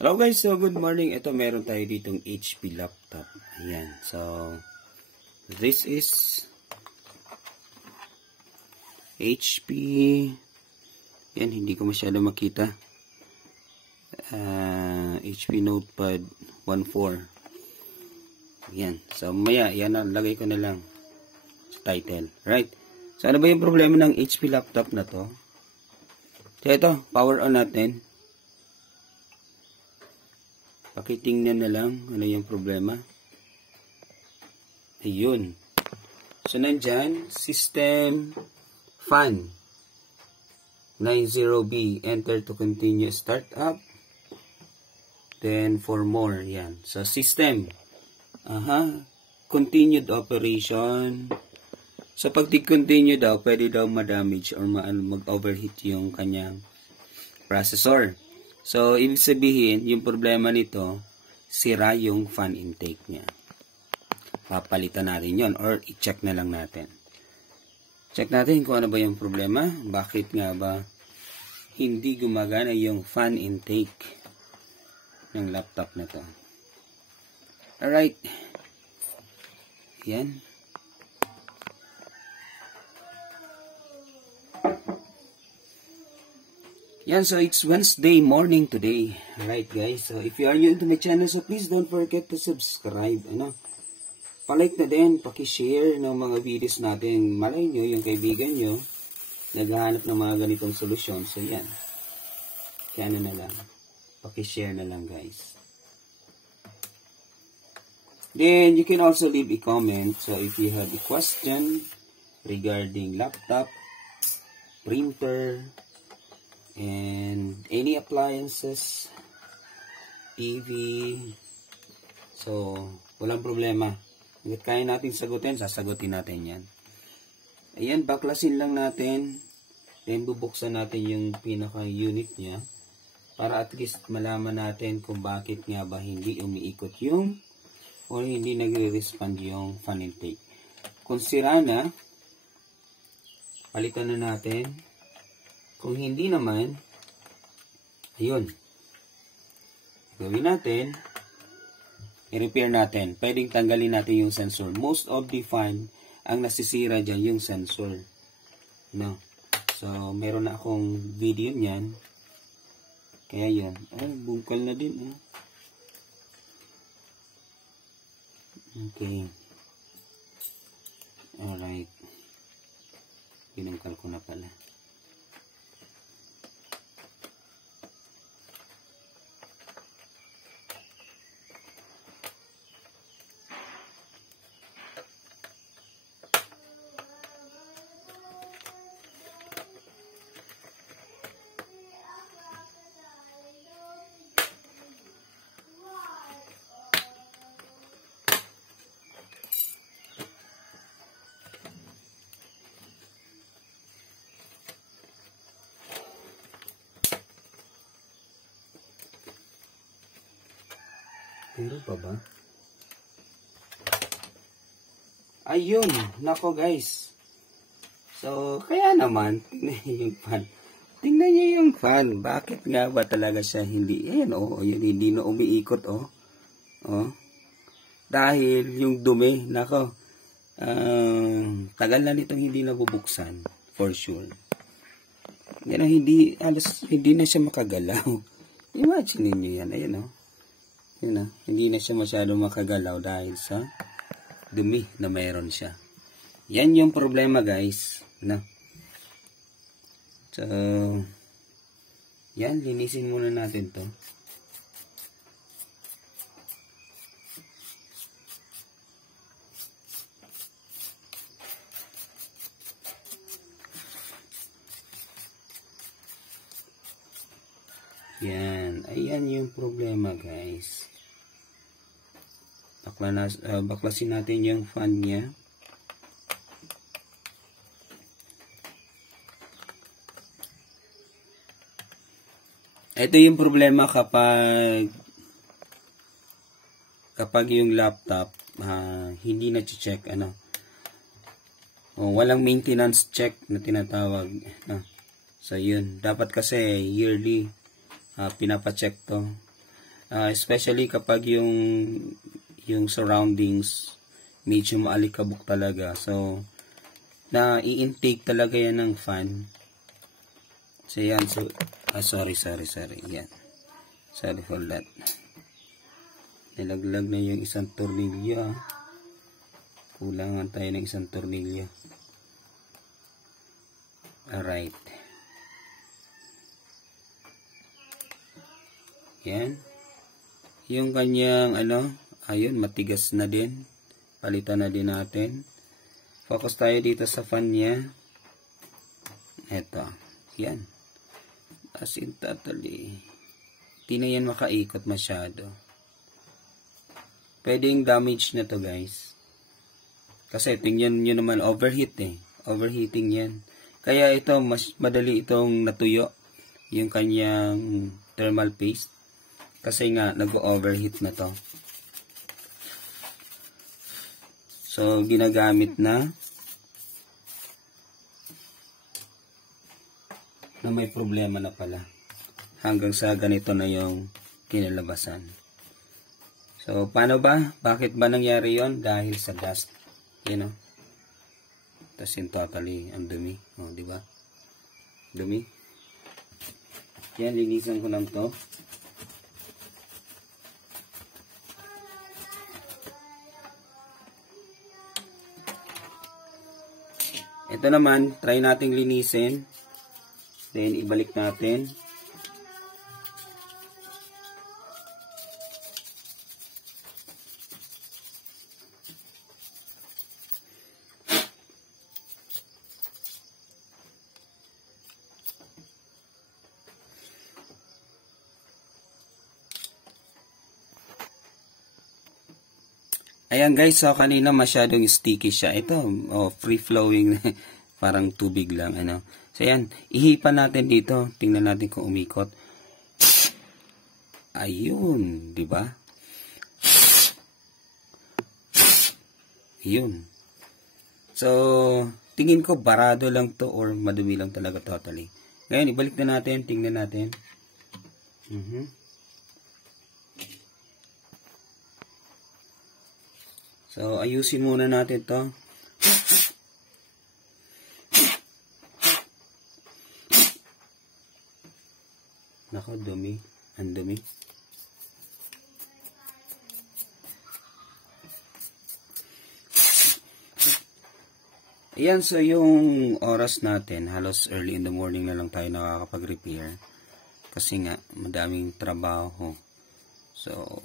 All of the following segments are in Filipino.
Hello guys, so good morning. Ito meron tayo ditong HP laptop. Ayan. So this is HP. Yan, hindi ko masyado makita. HP Notepad 14. Ayan. So maya, yan ang lagay ko na lang sa title. Right. So ano ba yung problema ng HP laptop na to? So ito, power on natin. Pakitingnan na lang ano yung problema. Ayun. So nandyan, system fan 90B, enter to continue startup. Then for more, yan. So system, continued operation. So pag di-continue daw, pwede daw ma-damage or mag-overheat yung kanyang processor. So, ibig sabihin, yung problema nito, sira yung fan intake niya. Papalitan natin yon or i-check na lang natin. Check natin kung ano ba yung problema. Bakit nga ba hindi gumagana yung fan intake ng laptop na to. Alright. Yan. Yan, so it's Wednesday morning today. Alright guys, so if you are new to my channel, so please don't forget to subscribe. Palike na din, pakishare ng mga videos natin. Malay nyo, yung kaibigan nyo, naghahanap ng mga ganitong solusyon. So yan, kaya na lang, pakishare na lang guys. Then, you can also leave a comment. So if you have a question regarding laptop, printer, and any appliances, TV, so walang problema. Hanggat kaya natin sagutin, sasagutin natin yan. Ayan, baklasin lang natin. Then bubuksan natin yung pinaka-unit niya para at least malaman natin kung bakit nga ba hindi umiikot yung or hindi nagre-respond yung fan intake. Kung sira na, palitan na natin. Kung hindi naman, ayun, gawin natin, i-repair natin. Pwedeng tanggalin natin yung sensor. Most of the fan, ang nasisira dyan yung sensor. No? So, meron na akong video niyan. Kaya yun. Ay, bungkal na din. Okay. Alright. Binungkal ko na pala. Meron pa ba? Ayun, nako guys. So, kaya naman, tingnan nyo yung fan. Tingnan nyo yung fan. Bakit nga ba talaga siya hindi? Ayan, yun, hindi na umiikot, Dahil yung dumi, nako, tagal na nitong hindi nabubuksan, for sure. Yan, hindi na siya makagalaw. Imagine niyo yan, ayan, Yun hindi na siya masyado makagalaw dahil sa dumi na mayroon siya. Yan yung problema guys. So, yan, linisin muna natin to. Yan, ayan yung problema guys. Baklasin natin yung fan niya. Ito yung problema kapag yung laptop hindi na check walang maintenance check na tinatawag. So yun, dapat kasi yearly pinapacheck to. Especially kapag yung surroundings medyo maalikabok talaga. So, i-intake talaga yan ng fan. So, yan. So, sorry. Yan. Sorry for that. Nilaglag na yung isang tornilyo. Kulangan tayo ng isang tornilyo. Alright. Yan. Yung kanyang ayun, matigas na din. Palitan na din natin. Focus tayo dito sa fan niya. Eto. Yan. As in totally. Di na yan makaikot masyado. Pwedeng damage na to, guys. Kasi tingnan nyo naman, overheat Overheating yan. Kaya ito, mas madali itong natuyo. Yung kanyang thermal paste. Kasi nga, nag-overheat na to. So, ginagamit na may problema na pala. Hanggang sa ganito na yung kinalabasan. So, paano ba? Bakit ba nangyari yon? Dahil sa dust. You know? Tapos yung totally, ang dumi. O, diba? Dumi. Yan, linisan ko lang to. Ito naman, try nating linisin. Then, ibalik natin. Ayan guys, so kanina masyadong sticky siya. Ito, free flowing, parang tubig lang, So ayan, ihipan natin dito. Tingnan natin kung umikot. Ayun, di ba? Ayun. So, tingin ko barado lang to or madumi lang talaga totally. Ngayon, ibalik na natin, tingnan natin. So, ayusin muna natin to. Nako, dumi. Ang dumi. Ayan, so yung oras natin, halos early in the morning na lang tayo nakakapag-repair. Kasi nga, madaming trabaho. So,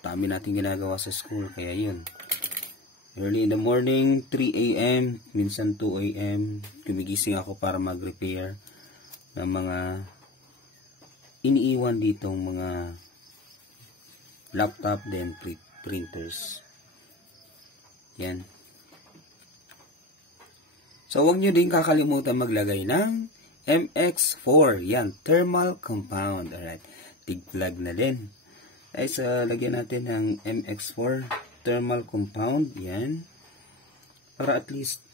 dami natin ginagawa sa school, kaya yun. Early in the morning, 3 a.m., minsan 2 a.m., gumigising ako para mag-repair ng mga iniiwan ditong mga laptop, then printers. Yan. So, huwag nyo din kakalimutan maglagay ng MX4. Yan, thermal compound. Alright, tig-plug na din. Ay, so, lagyan natin ng MX4 thermal compound. Yan. Para at least.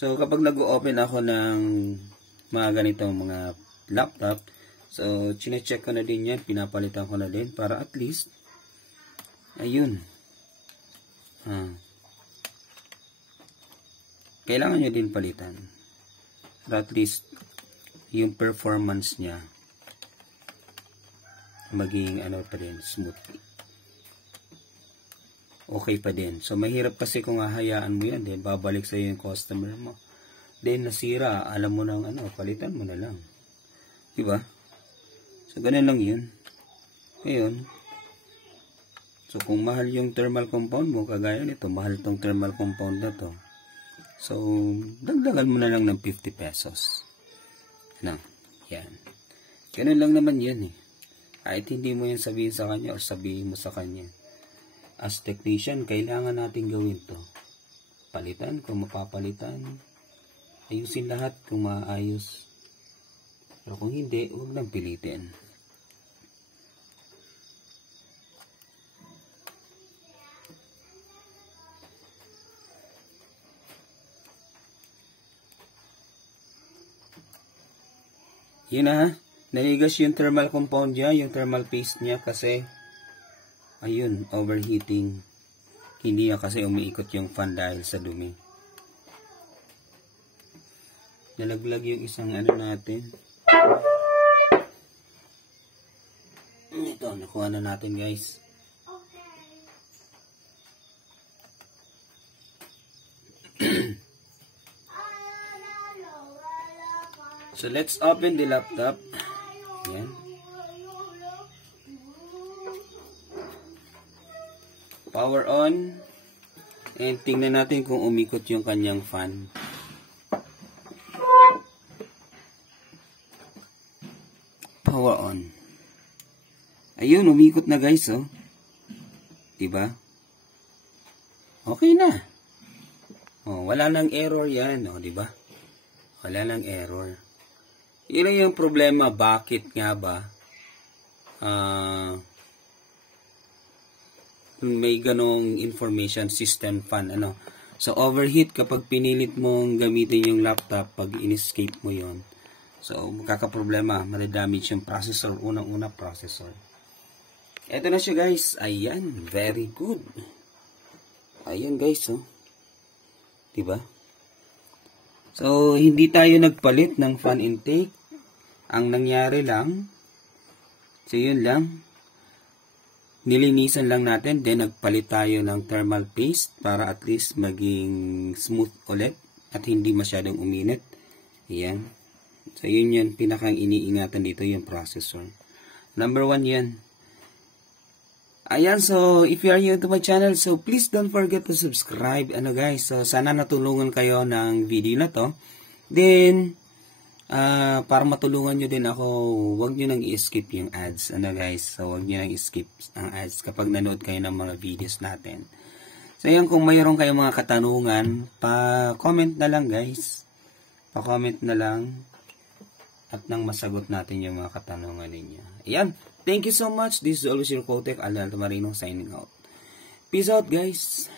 So, kapag nag-open ako ng mga ganitong mga laptop, so, chine-check ko na din yan. Pinapalitan ko na din para at least, ayun. Kailangan nyo din palitan. Para at least, yung performance niya maging pa din, smooth. Okay pa din. So, mahirap kasi kung hahayaan mo yan, then babalik sa yung customer mo. Then, nasira, alam mo nang palitan mo na lang. Diba? So, ganun lang yun. Ngayon, so, kung mahal yung thermal compound mo, kagaya nito, mahal tong thermal compound na to. So, dagdagan mo na lang ng 50 pesos. Yan. Ganun lang naman yan eh. Kahit hindi mo yan sabihin sa kanya o sabihin mo sa kanya. As technician, kailangan natin gawin to. Palitan kung mapapalitan. Ayusin lahat kung maayos. Pero kung hindi, huwag nang pilitin. Yun na ha. Nanigas yung thermal compound niya, yung thermal paste niya kasi ayun, overheating. Hindi niya kasi umiikot yung fan dahil sa dumi. Nalaglag yung isang ano natin. Ito, nakuha na natin guys. So let's open the laptop. Yan. Power on. And tingnan natin kung umikot yung kanyang fan. Power on. Ayun, umikot na guys, oh. Diba? Okay na. Oh, wala nang error yan, oh, diba? Wala nang error. Yun lang yung problema, bakit nga ba may ganong information system fan, ano. So, overheat kapag pinilit mong gamitin yung laptop, pag in-escape mo yon. So, magkakaproblema, madadamage yung processor, unang-una processor. Eto na siya guys, ayan, very good. Ayan guys, oh. Diba? So, hindi tayo nagpalit ng fan intake. Ang nangyari lang, so yun lang, nilinisan lang natin, then nagpalit tayo ng thermal paste para at least maging smooth ulit at hindi masyadong uminit. Ayan. So, yun yun, pinakang iniingatan dito yung processor. Number 1 yan. Ayan, so, if you are new to my channel, so please don't forget to subscribe. Ano guys, so sana natulungan kayo ng video na to. Then, para matulungan nyo din ako, huwag nyo nang i-skip yung ads. Ano guys, so huwag nyo nang i-skip ang ads kapag nanood kayo ng mga videos natin. So yan, kung mayroon kayong mga katanungan, pa-comment na lang guys. Pa-comment na lang at nang masagot natin yung mga katanungan ninyo. Ayan, thank you so much. This is always your Kotek, Aldalto Marino signing out. Peace out guys.